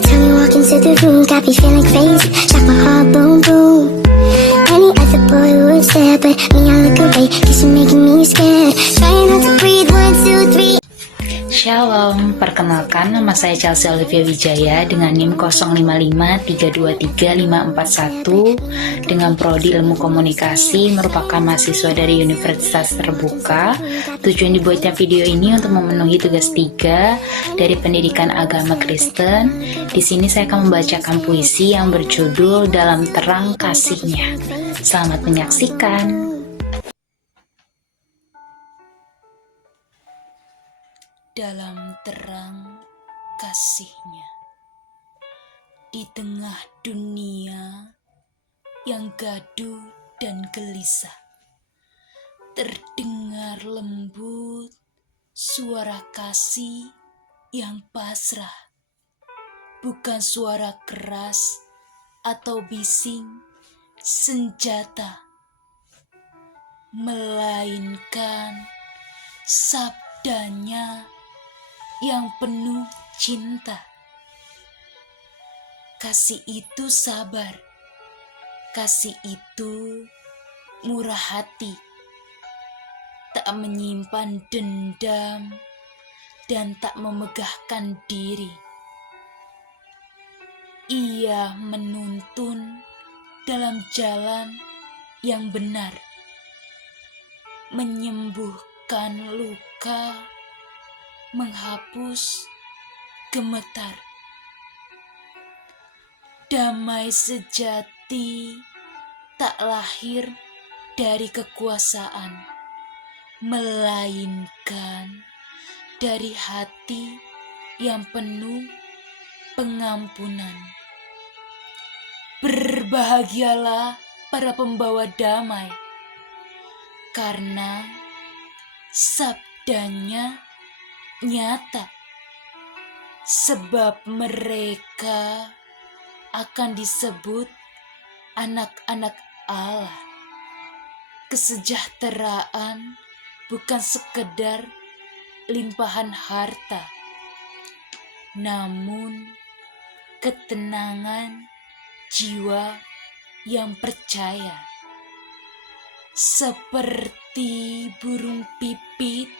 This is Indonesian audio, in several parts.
Every time you walk into the room, got me feeling crazy. Shock my heart, boom, boom. Any other boy would stare, but me, I look away, cause you're making me scared. Trying not to breathe, 1, 2, 3. Shalom, perkenalkan nama saya Chelsea Olivia Wijaya dengan NIM 0553235541 dengan Prodi Ilmu Komunikasi, merupakan mahasiswa dari Universitas Terbuka. Tujuan dibuatnya video ini untuk memenuhi tugas 3 dari Pendidikan Agama Kristen. Di sini saya akan membacakan puisi yang berjudul Dalam Terang Kasih-Nya. Selamat menyaksikan. Dalam terang kasih-Nya, di tengah dunia yang gaduh dan gelisah, terdengar lembut suara kasih yang pasrah, bukan suara keras atau bising senjata, melainkan sabdanya yang penuh cinta. Kasih itu sabar, kasih itu murah hati, tak menyimpan dendam dan tak memegahkan diri. Ia menuntun dalam jalan yang benar, menyembuhkan luka, menghapus gemetar. Damai sejati tak lahir dari kekuasaan, melainkan dari hati yang penuh pengampunan. Berbahagialah para pembawa damai, karena sabdanya nyata, sebab mereka akan disebut anak-anak Allah. Kesejahteraan bukan sekedar limpahan harta, namun ketenangan jiwa yang percaya. Seperti burung pipit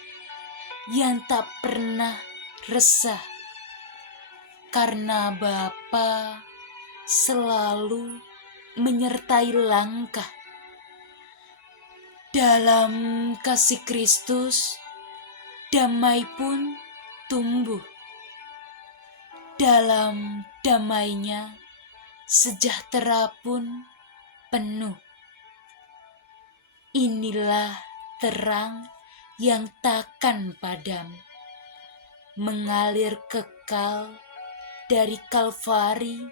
yang tak pernah resah, karena Bapa selalu menyertai langkah. Dalam kasih Kristus, damai pun tumbuh. Dalam damainya, sejahtera pun penuh. Inilah terang yang takkan padam, mengalir kekal dari Kalvari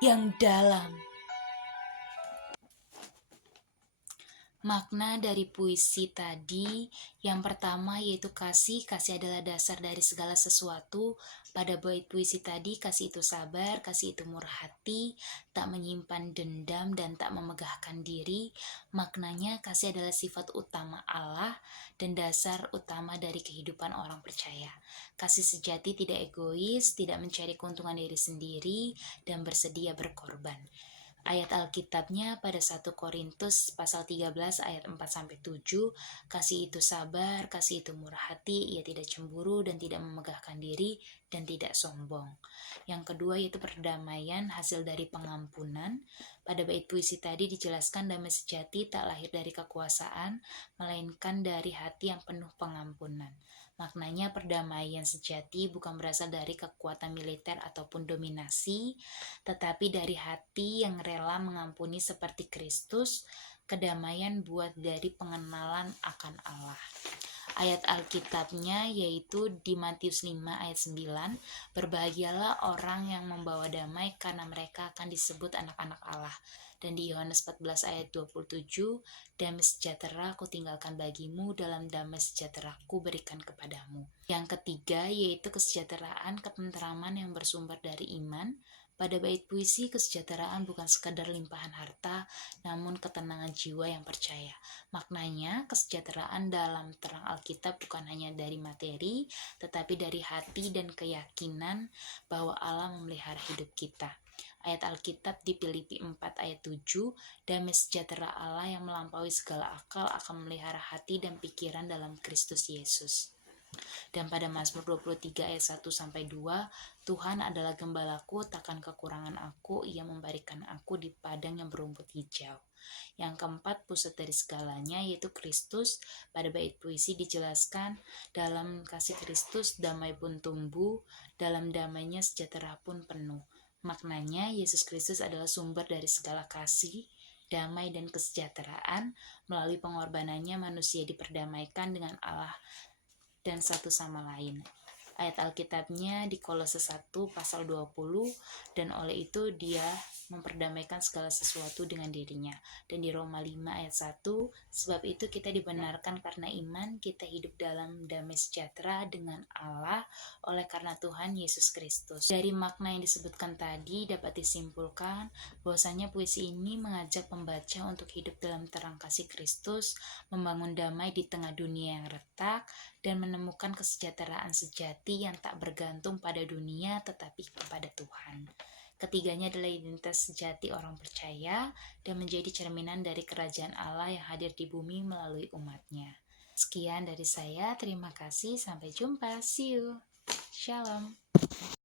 yang dalam. Makna dari puisi tadi, yang pertama yaitu kasih. Kasih adalah dasar dari segala sesuatu. Pada bait puisi tadi, kasih itu sabar, kasih itu murah hati, tak menyimpan dendam dan tak memegahkan diri. Maknanya kasih adalah sifat utama Allah dan dasar utama dari kehidupan orang percaya. Kasih sejati tidak egois, tidak mencari keuntungan diri sendiri, dan bersedia berkorban. Ayat Alkitabnya pada 1 Korintus pasal 13 ayat 4-7, kasih itu sabar, kasih itu murah hati, ia tidak cemburu dan tidak memegahkan diri dan tidak sombong. Yang kedua yaitu perdamaian hasil dari pengampunan. Pada bait puisi tadi dijelaskan damai sejati tak lahir dari kekuasaan, melainkan dari hati yang penuh pengampunan. Maknanya perdamaian sejati bukan berasal dari kekuatan militer ataupun dominasi, tetapi dari hati yang rela mengampuni seperti Kristus. Kedamaian buat dari pengenalan akan Allah. Ayat Alkitabnya yaitu di Matius 5 ayat 9, berbahagialah orang yang membawa damai karena mereka akan disebut anak-anak Allah. Dan di Yohanes 14 ayat 27, damai sejahtera ku tinggalkan bagimu, dalam damai sejahtera ku berikan kepadamu. Yang ketiga yaitu kesejahteraan ketentraman yang bersumber dari iman. Pada bait puisi, kesejahteraan bukan sekadar limpahan harta, namun ketenangan jiwa yang percaya. Maknanya, kesejahteraan dalam terang Alkitab bukan hanya dari materi, tetapi dari hati dan keyakinan bahwa Allah memelihara hidup kita. Ayat Alkitab di Filipi 4 ayat 7, damai sejahtera Allah yang melampaui segala akal akan memelihara hati dan pikiran dalam Kristus Yesus. Dan pada Mazmur 23 ayat 1-2, Tuhan adalah gembalaku, takkan kekurangan aku, Ia memberikan aku di padang yang berumput hijau. Yang keempat, pusat dari segalanya, yaitu Kristus. Pada bait puisi dijelaskan, dalam kasih Kristus damai pun tumbuh, dalam damainya sejahtera pun penuh. Maknanya, Yesus Kristus adalah sumber dari segala kasih, damai dan kesejahteraan. Melalui pengorbanannya manusia diperdamaikan dengan Allah dan satu sama lain. Ayat Alkitabnya di Kolose 1 pasal 20, dan oleh itu dia memperdamaikan segala sesuatu dengan dirinya. Dan di Roma 5 ayat 1, sebab itu kita dibenarkan karena iman, kita hidup dalam damai sejahtera dengan Allah oleh karena Tuhan Yesus Kristus. Dari makna yang disebutkan tadi dapat disimpulkan bahwasanya puisi ini mengajak pembaca untuk hidup dalam terang kasih Kristus, membangun damai di tengah dunia yang retak, dan menemukan kesejahteraan sejati yang tak bergantung pada dunia tetapi kepada Tuhan. Ketiganya adalah identitas sejati orang percaya dan menjadi cerminan dari kerajaan Allah yang hadir di bumi melalui umatnya. Sekian dari saya, terima kasih, sampai jumpa, see you, shalom.